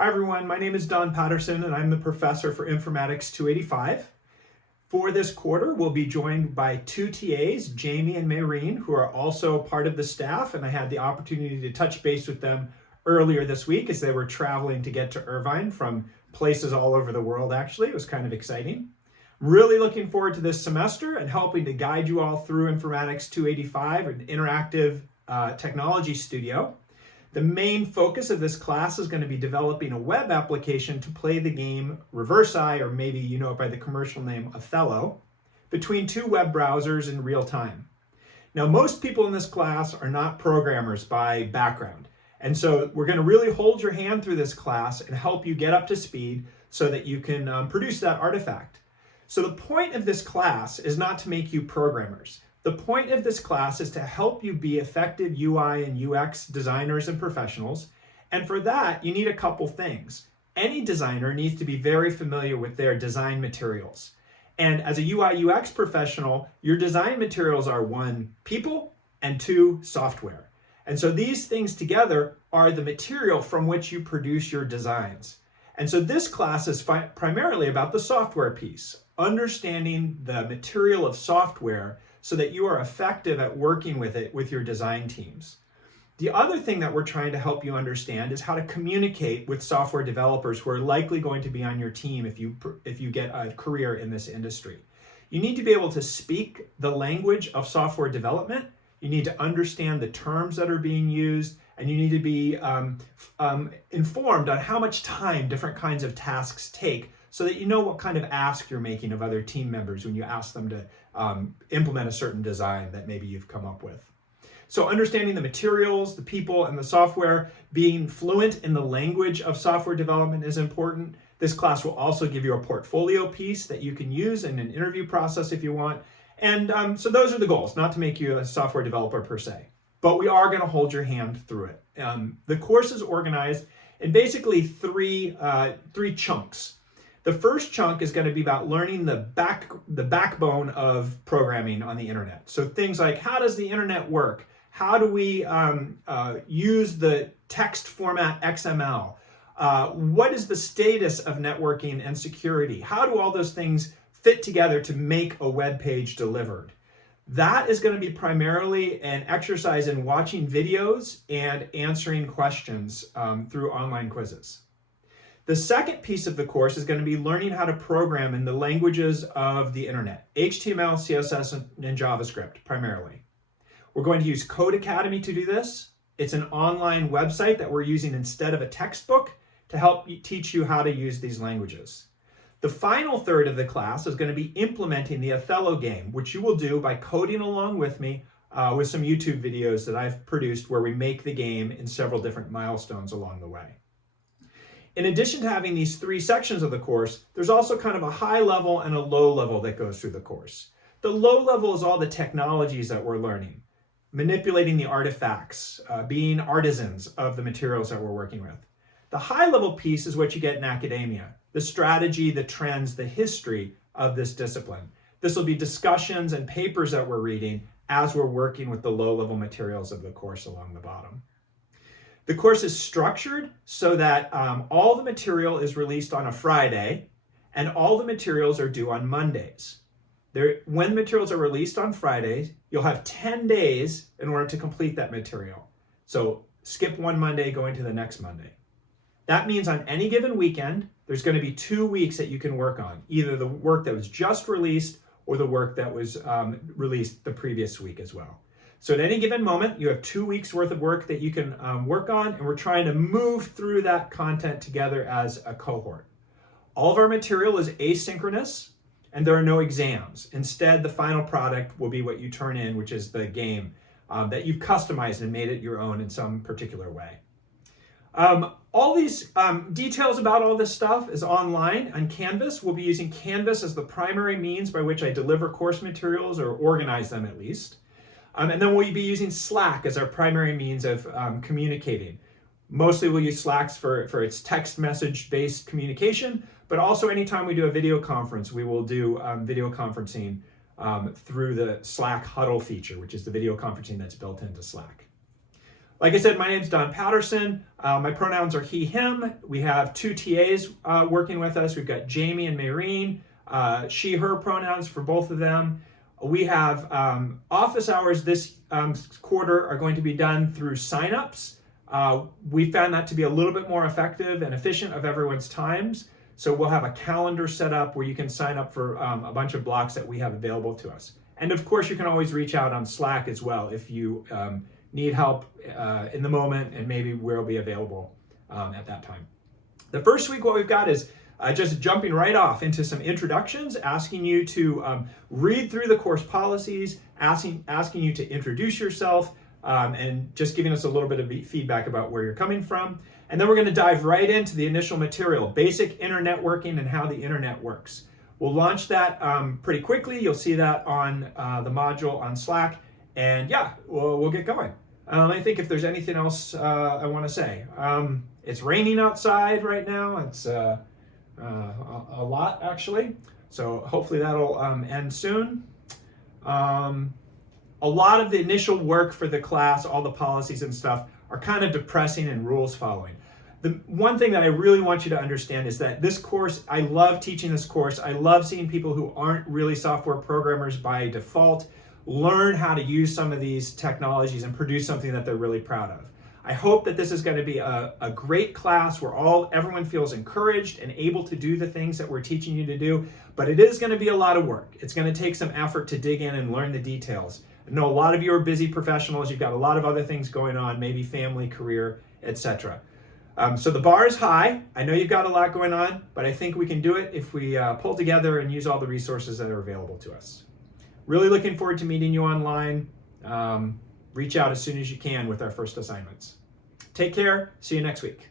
Hi everyone, my name is Don Patterson and I'm the professor for Informatics 285. For this quarter, we'll be joined by two TAs, Jamie and Maureen, who are also part of the staff, and I had the opportunity to touch base with them earlier this week as they were traveling to get to Irvine from places all over the world, actually. It was kind of exciting. I'm really looking forward to this semester and helping to guide you all through Informatics 285, an interactive technology studio. The main focus of this class is going to be developing a web application to play the game Reverse Eye, or maybe you know it by the commercial name Othello, between two web browsers in real time. Now, most people in this class are not programmers by background, and so we're going to really hold your hand through this class and help you get up to speed so that you can produce that artifact. So the point of this class is not to make you programmers. The point of this class is to help you be effective UI and UX designers and professionals. And for that, you need a couple things. Any designer needs to be very familiar with their design materials. And as a UI UX professional, your design materials are one, people, and two, software. And so these things together are the material from which you produce your designs. And so this class is primarily about the software piece, understanding the material of software so that you are effective at working with it with your design teams. The other thing that we're trying to help you understand is how to communicate with software developers who are likely going to be on your team if you get a career in this industry. You need to be able to speak the language of software development. You need to understand the terms that are being used, and you need to be informed on how much time different kinds of tasks take so that you know what kind of ask you're making of other team members when you ask them to implement a certain design that maybe you've come up with. So understanding the materials, the people, and the software, being fluent in the language of software development is important. This class will also give you a portfolio piece that you can use in an interview process if you want. And so those are the goals, not to make you a software developer per se, but we are going to hold your hand through it. The course is organized in basically three chunks. The first chunk is going to be about learning the backbone of programming on the internet. So things like, how does the internet work? How do we use the text format XML? What is the status of networking and security? How do all those things fit together to make a web page delivered? That is going to be primarily an exercise in watching videos and answering questions through online quizzes. The second piece of the course is going to be learning how to program in the languages of the internet, HTML, CSS, and JavaScript primarily. We're going to use Code Academy to do this. It's an online website that we're using instead of a textbook to help teach you how to use these languages. The final third of the class is going to be implementing the Othello game, which you will do by coding along with me with some YouTube videos that I've produced where we make the game in several different milestones along the way. In addition to having these three sections of the course, there's also kind of a high level and a low level that goes through the course. The low level is all the technologies that we're learning, manipulating the artifacts, being artisans of the materials that we're working with. The high level piece is what you get in academia, the strategy, the trends, the history of this discipline. This will be discussions and papers that we're reading as we're working with the low level materials of the course along the bottom. The course is structured so that all the material is released on a Friday and all the materials are due on Mondays. When materials are released on Fridays, you'll have 10 days in order to complete that material. So skip one Monday, go into the next Monday. That means on any given weekend, there's going to be 2 weeks that you can work on, either the work that was just released or the work that was released the previous week as well. So at any given moment, you have 2 weeks worth of work that you can work on, and we're trying to move through that content together as a cohort. All of our material is asynchronous, and there are no exams. Instead, the final product will be what you turn in, which is the game that you've customized and made it your own in some particular way. All these details about all this stuff is online on Canvas. We'll be using Canvas as the primary means by which I deliver course materials, or organize them at least. And then we'll be using Slack as our primary means of communicating. Mostly we'll use Slack for its text message-based communication, but also anytime we do a video conference, we will do video conferencing through the Slack Huddle feature, which is the video conferencing that's built into Slack. Like I said, my name's Don Patterson. My pronouns are he, him. We have 2 TAs working with us. We've got Jamie and Maureen, she, her pronouns for both of them. We have office hours this quarter are going to be done through signups. We found that to be a little bit more effective and efficient of everyone's times. So we'll have a calendar set up where you can sign up for a bunch of blocks that we have available to us. And of course, you can always reach out on Slack as well if you need help in the moment, and maybe we'll be available at that time. The first week, what we've got is just jumping right off into some introductions, asking you to read through the course policies, asking you to introduce yourself, and just giving us a little bit of feedback about where you're coming from. And then we're going to dive right into the initial material, basic internet working and how the internet works. We'll launch that pretty quickly. You'll see that on the module on Slack. And yeah, we'll get going. I think if there's anything else I want to say. It's raining outside right now. It's a lot, actually. So hopefully that'll end soon. A lot of the initial work for the class, all the policies and stuff, are kind of depressing and rules following. The one thing that I really want you to understand is that this course, I love teaching this course. I love seeing people who aren't really software programmers by default learn how to use some of these technologies and produce something that they're really proud of. I hope that this is going to be a great class where everyone feels encouraged and able to do the things that we're teaching you to do, but it is going to be a lot of work. It's going to take some effort to dig in and learn the details. I know a lot of you are busy professionals. You've got a lot of other things going on, maybe family, career, etc. So the bar is high. I know you've got a lot going on, but I think we can do it if we pull together and use all the resources that are available to us. Really looking forward to meeting you online. Reach out as soon as you can with our first assignments. Take care. See you next week.